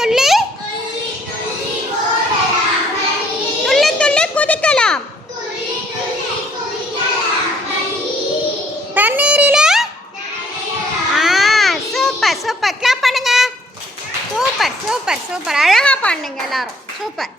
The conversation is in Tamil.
துள்ளி துள்ளி துள்ளி குதிக்கலாம். தண்ணீரில? ஆ சூப்பர் சூப்பர். கிளாப் பண்ணுங்க. Super super super. அழகா பண்ணுங்க எல்லாரும். சூப்பர்.